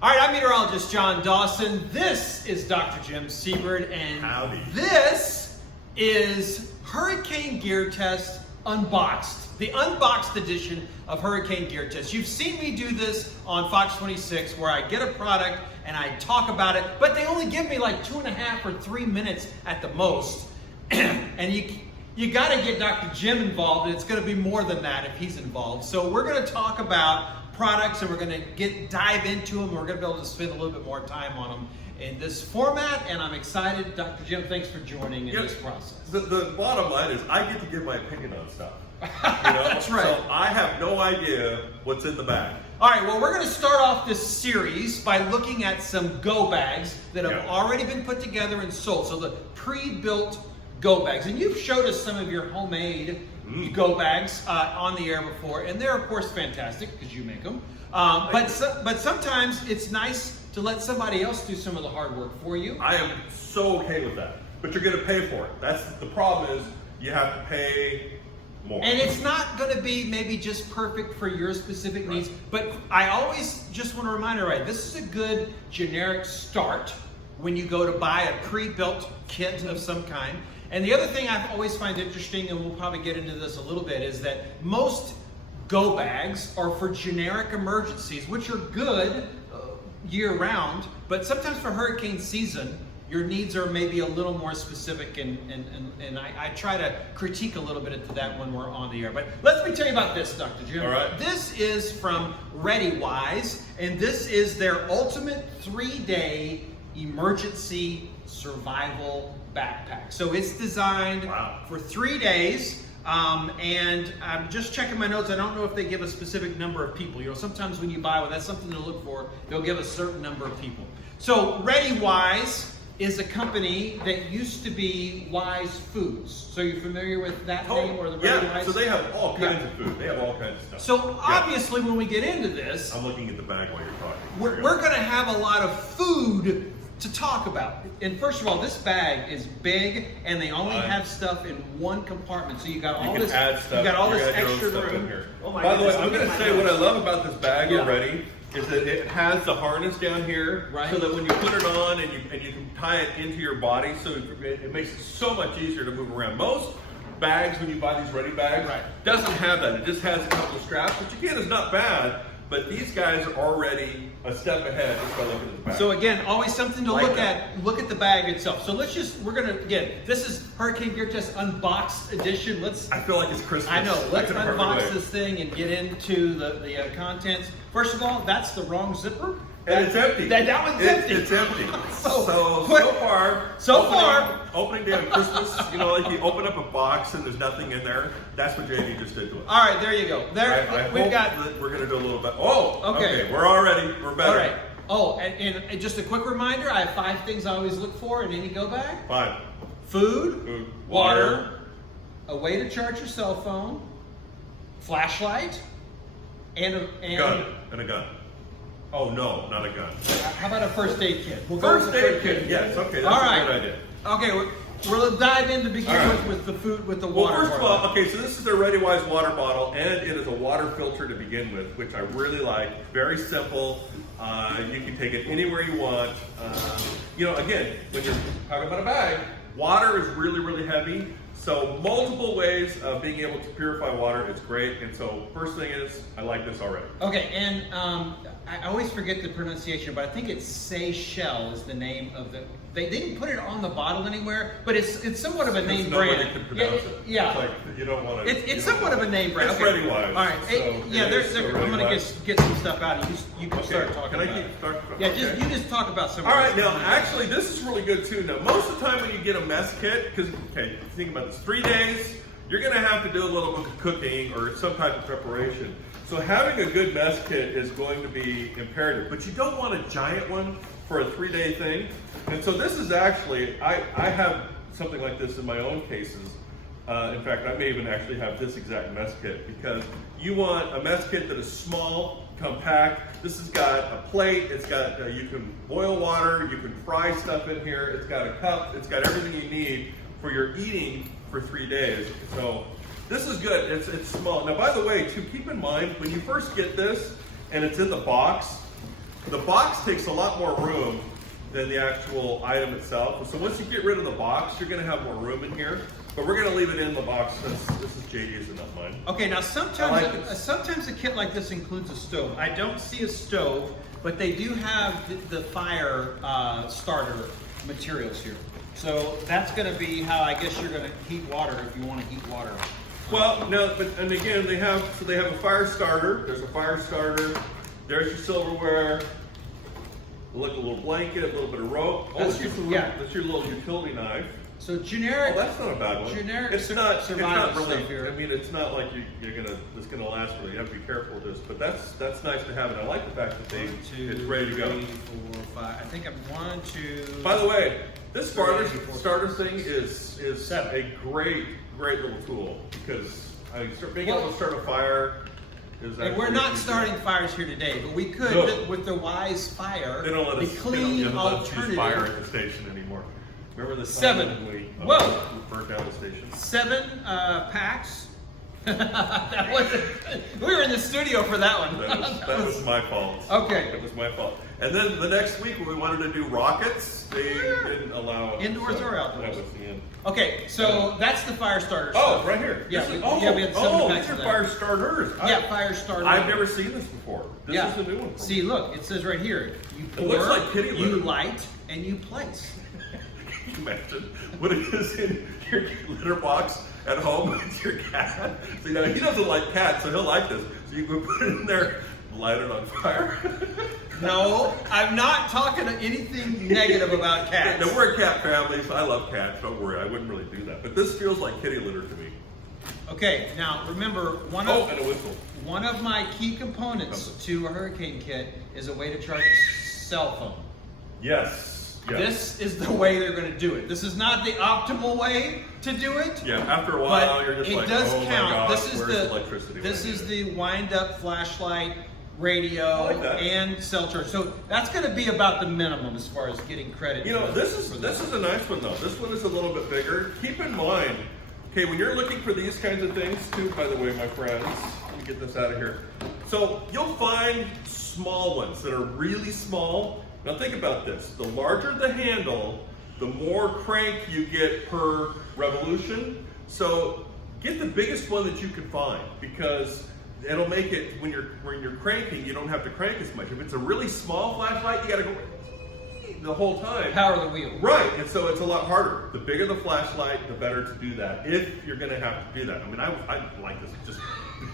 All right, I'm meteorologist John Dawson. This is Dr. Jim Seabird, and Howdy. This is Hurricane Gear Test Unboxed, the unboxed edition of Hurricane Gear Test. You've seen me do this on Fox 26 where I get a product and I talk about it, but they only give me like 2.5 or 3 minutes at the most. And you got to get Dr. Jim involved, and it's going to be more than that if he's involved. So we're going to talk about products, and we're going to dive into them. We're going to be able to spend a little bit more time on them in this format, and I'm excited. Dr. Jim, thanks for joining in this process. The bottom line is I get to give my opinion on stuff. That's right. So I have no idea what's in the bag. All right, well, we're going to start off this series by looking at some go bags that have already been put together and sold. So the pre-built go bags. And you've showed us some of your homemade go bags on the air before, and they're of course fantastic because you make them. But sometimes it's nice to let somebody else do some of the hard work for you. I am so okay with that, but you're going to pay for it. That's the problem, is you have to pay more. And it's not going to be maybe just perfect for your specific needs, but I always just want to remind everybody, this is a good generic start when you go to buy a pre-built kit of some kind. And the other thing I always find interesting, and we'll probably get into this a little bit, is that most go bags are for generic emergencies, which are good year-round, but sometimes for hurricane season, your needs are maybe a little more specific, and I try to critique a little bit into that when we're on the air. But let me tell you about this, Dr. Jim. All right. This is from ReadyWise, and this is their ultimate 3-day emergency survival backpack. So it's designed for 3 days, and I'm just checking my notes. I don't know if they give a specific number of people. You know, sometimes when you buy one, that's something to look for. They'll give a certain number of people. So ReadyWise is a company that used to be Wise Foods. So you're familiar with that name, or the ReadyWise? Yeah, so they have all kinds of food. They have all kinds of stuff. So obviously when we get into this, I'm looking at the bag while you're talking. we're going to have a lot of food to talk about. And first of all, this bag is big, and they only have stuff in one compartment. So you got all this, you got all this extra room. Here. Oh my By the way, goodness, I'm going to say what I love about this bag already is that it has the harness down here, so that when you put it on and you can tie it into your body, so it makes it so much easier to move around. Most bags, when you buy these ready bags, doesn't have that. It just has a couple of straps, which again is not bad. But these guys are already a step ahead just by looking at the bag. So again, always something to look at. Look at the bag itself. So we're gonna, again, this is Hurricane Gear Test Unboxed edition. I feel like it's Christmas. I know. Let's unbox this thing and get into the contents. First of all, that's the wrong zipper. And it's empty. That one's empty. It's empty. So far, opening day of Christmas, you know, like you open up a box and there's nothing in there. That's what Jamie just did to us. All right, there you go. I hope that we're going to do a little bit. Oh, okay. We're better. All right. Oh, and just a quick reminder, I have 5 things I always look for in any go bag. 5. Food, water, a way to charge your cell phone, flashlight, and a gun. Oh, no, not a gun. How about a first aid kit? First aid kit, yes. Okay, that's a good idea. Okay, we'll dive in to begin with the food, with the water. Well, first of all, okay, so this is their ReadyWise water bottle, and it is a water filter to begin with, which I really like. Very simple. You can take it anywhere you want. You know, again, when you're talking about a bag, water is really, really heavy. So multiple ways of being able to purify water is great. And so first thing is, I like this already. Okay, and I always forget the pronunciation, but I think it's Seychelles is the name of the. They didn't put it on the bottle anywhere, but it's somewhat of a name brand. Nobody can pronounce it. Yeah. It's like, you don't want to. It's somewhat of a name brand. It's okay. ReadyWise. All right. I'm going to get some stuff out, and you can start talking about it. Yeah, you just talk about some. All right, now actually this is really good too. Now most of the time when you get a mess kit, because think about this, 3 days, you're going to have to do a little bit of cooking or some type of preparation. So having a good mess kit is going to be imperative, but you don't want a giant one for a 3-day thing. And so this is actually, I have something like this in my own cases. In fact, I may even actually have this exact mess kit, because you want a mess kit that is small, compact. This has got a plate, it's got, you can boil water, you can fry stuff in here, it's got a cup, it's got everything you need for your eating for 3 days. So this is good, it's small. Now by the way, too, keep in mind, when you first get this and it's in the box, The box takes a lot more room than the actual item itself. So once you get rid of the box, you're gonna have more room in here. But we're gonna leave it in the box since this is JD's and not mine. Okay, now sometimes a kit like this includes a stove. I don't see a stove, but they do have the fire starter materials here. So that's gonna be how I guess you're gonna heat water if you wanna heat water. Well, no, but and again, they have a fire starter. There's a fire starter. There's your silverware. Look, a little blanket, a little bit of rope. Oh, that's your little utility knife. So generic. Oh, that's not a bad one. Generic. It's not really. Stuff here. I mean, it's not like it's gonna last really. You have to be careful with this, but that's nice to have. And I like the fact that it's ready to go. 3, 4, 5. I think I'm 1, 2. By the way, this starter thing is a great little tool because being able to start a fire. And we're not starting fires here today, but we could with the Wise Fire. They don't let us. Clean they don't let us use fire at the station anymore. Remember the 7? We burnt down the station. 7 packs. That wasn't. We were in the studio for that one. That was my fault. Okay. That was my fault. And then the next week when we wanted to do rockets, they didn't allow us. Indoors or outdoors? That was the end. Okay, so that's the fire starter. Oh, right here. Yeah, we had 7 packs these are of that. fire starters. Fire starter. I've never seen this before. This is the new one. See, look, it says right here. You pour, it looks like kitty litter. You light, and you place. Can you imagine what it is in your litter box at home with your cat? So, he doesn't like cats, so he'll like this. So you can put it in there, light it on fire. No, I'm not talking anything negative about cats. No, we're a cat family, so I love cats. Don't worry, I wouldn't really do that. But this feels like kitty litter to me. Okay, now remember and a whistle. One of my key components to a hurricane kit is a way to charge a cell phone. Yes. This is the way they're going to do it. This is not the optimal way to do it. Yeah, after a while, you're just like, oh my God, where's electricity? This is the wind-up flashlight, radio, and cell charge. So that's going to be about the minimum as far as getting credit. This is a nice one though. This one is a little bit bigger. Keep in mind, okay, when you're looking for these kinds of things too, by the way, my friends, let me get this out of here. So you'll find small ones that are really small. Now think about this. The larger the handle, the more crank you get per revolution. So get the biggest one that you can find because it'll make it, when you're cranking, you don't have to crank as much. If it's a really small flashlight, you gotta go the whole time. Power the wheel. Right, and so it's a lot harder. The bigger the flashlight, the better to do that, if you're gonna have to do that. I mean, I like this just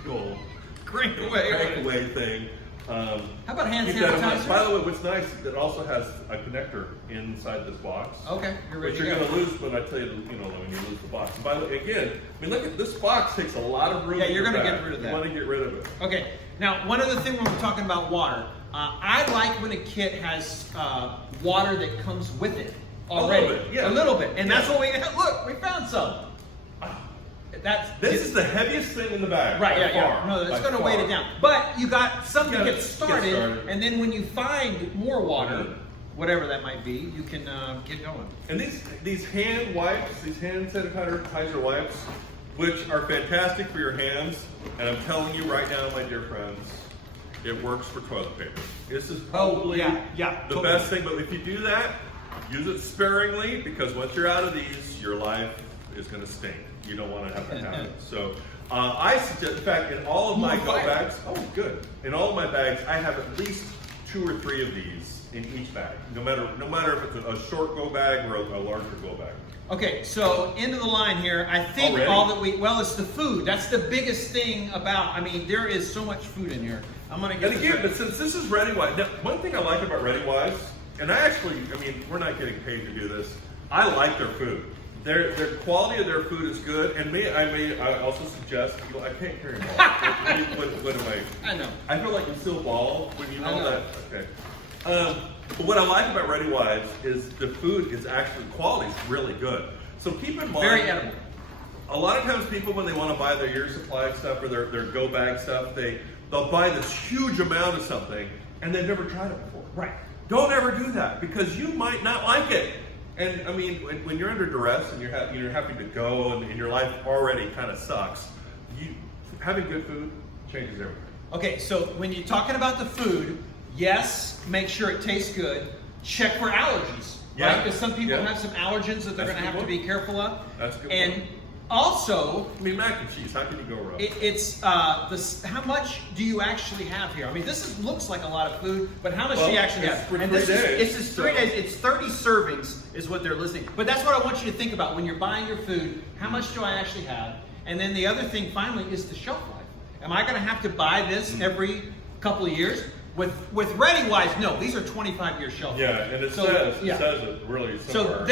little crank away thing. How about hand sanitizer? By the way, what's nice, it also has a connector inside this box. Okay, you're ready. Which you're going to lose when I tell you, when you lose the box. And by the way, again, look at this box takes a lot of room. Yeah, you're going to get rid of that. You want to get rid of it. Okay, now one other thing when we're talking about water, I like when a kit has water that comes with it already. A little bit, and that's what we look. We found some. This is the heaviest thing in the bag. Right, yeah. No, it's going to weight it down. But you got something to get started, and then when you find more water, whatever that might be, you can get going. And these hand wipes, these hand sanitizer wipes, which are fantastic for your hands, and I'm telling you right now, my dear friends, it works for toilet paper. This is probably the best thing, but if you do that, use it sparingly, because once you're out of these, your life is going to stink. You don't want to have that happen. So I suggest, in fact, in all of my go bags, in all of my bags, I have at least 2 or 3 of these in each bag, no matter if it's a short go bag or a larger go bag. Okay, so end of the line here. I think it's the food. That's the biggest thing about, there is so much food in here. I'm going to get but since this is ReadyWise, now, one thing I like about ReadyWise, and we're not getting paid to do this, I like their food. Their quality of their food is good, and I also suggest, I can't carry them all. What am I? I know. I feel like you still ball when you know that. Okay. But what I like about ReadyWise is the food is actually, quality is really good. So keep in mind. Very edible. A lot of times people, when they want to buy their year supply stuff or their go bag stuff, they'll buy this huge amount of something, and they've never tried it before. Right. Don't ever do that, because you might not like it. And when you're under duress and you're having to go and your life already kind of sucks, having good food changes everything. Okay, so when you're talking about the food, Yes, make sure it tastes good. Check for allergies. Yeah. Right? Because some people Yeah. have some allergens that they're going to have to be careful of. That's a good And one. also, I mean, mac and cheese. How can you go wrong? it's how much do you actually have here? I mean, looks like a lot of food, but how much do you actually it's have? for And 3 this days, is 3 days. It's 30 servings is what they're listing. But that's what I want you to think about when you're buying your food. How much do I actually have? And then the other thing, finally, is the shelf life. Am I going to have to buy this every couple of years? With ReadyWise, no. These are 25-year shelf life. Yeah, and it says it really somewhere. So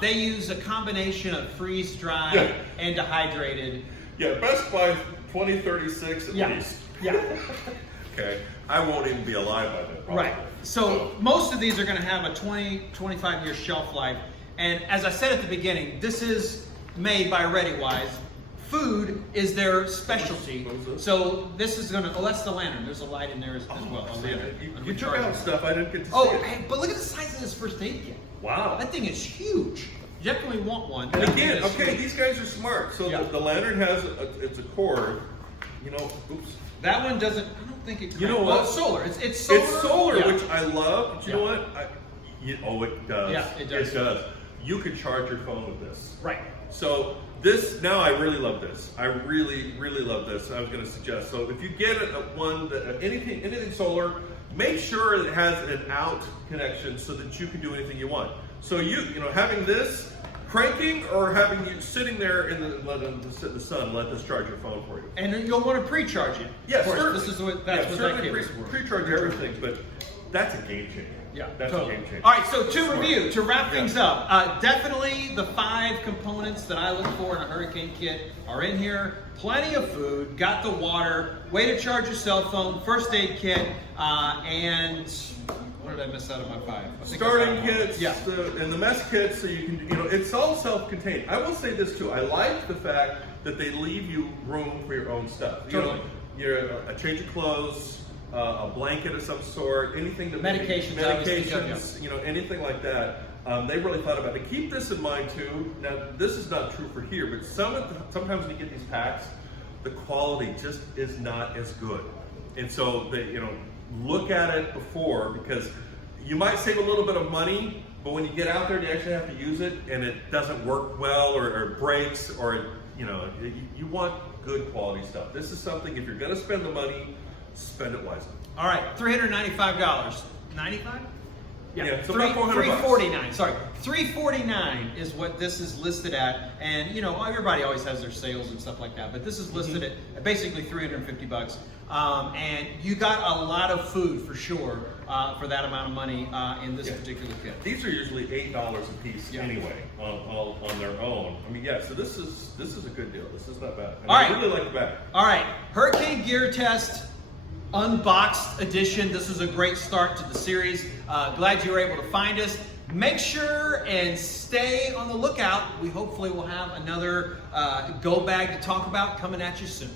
they use a combination of freeze dried Yeah. and dehydrated. Yeah, Best Buy 2036 at least. Yeah. Okay, I won't even be alive by then. Probably. Right. So most of these are going to have a 25-year shelf life. And as I said at the beginning, this is made by ReadyWise. Food is their specialty. What was this? So this is going to, that's the lantern. There's a light in there as well. A See, lantern. you took out stuff I didn't get to see. Oh, it. hey, but look at the size of this first aid kit. Wow. That thing is huge. You definitely want one. And That again, thing is okay, huge. these guys are smart. So Yeah. the lantern has it's a cord. You know, oops. That one doesn't, I don't think it. You know well, what? it's solar. It's solar. It's solar, Yeah. which I love. But you know Yeah. what? It does. Yeah, it does. It does. You can charge your phone with this. Right. So this, now I really love this. I really, really love this. I was going to suggest. So if you get anything solar, make sure it has an out connection so that you can do anything you want. So you know, having this cranking or having you sitting there in the sun, let this charge your phone for you. And you'll want to pre-charge it. Yes, of course, certainly. this is what that's what that certainly kit is for. pre-charge everything, but that's a game changer. Yeah, That's totally. a game changer. All right, so to Smart. review, to wrap Yeah. things up, definitely the 5 components that I look for in a hurricane kit are in here. Plenty of food, got the water, way to charge your cell phone, first aid kit, and what did I miss out of my 5? I think I Starting got them all. kits, Yeah. and the mess kits, so you can, it's all self-contained. I will say this too, I like the fact that they leave you room for your own stuff. Totally. A change of clothes, a blanket of some sort, anything to Medications, medications, anything like that. They really thought about it. Keep this in mind too. Now, this is not true for here, but sometimes when you get these packs, the quality just is not as good. And so they, look at it before, because you might save a little bit of money, but when you get out there and you actually have to use it and it doesn't work well or breaks, or you want good quality stuff. This is something, if you're going to spend the money, spend it wisely. All right, $395. 95? Yeah, so about $400. $349. Sorry, $349 is what this is listed at, and everybody always has their sales and stuff like that, but this is listed at basically $350. And you got a lot of food for sure for that amount of money in this particular kit. These are usually $8 a piece anyway on their own. I mean, yeah. So this is a good deal. This is not bad. And All I right. really like the bag. All right, Hurricane Gear Test Unboxed edition. This is a great start to the series. Glad you were able to find us. Make sure and stay on the lookout. We hopefully will have another go bag to talk about coming at you soon.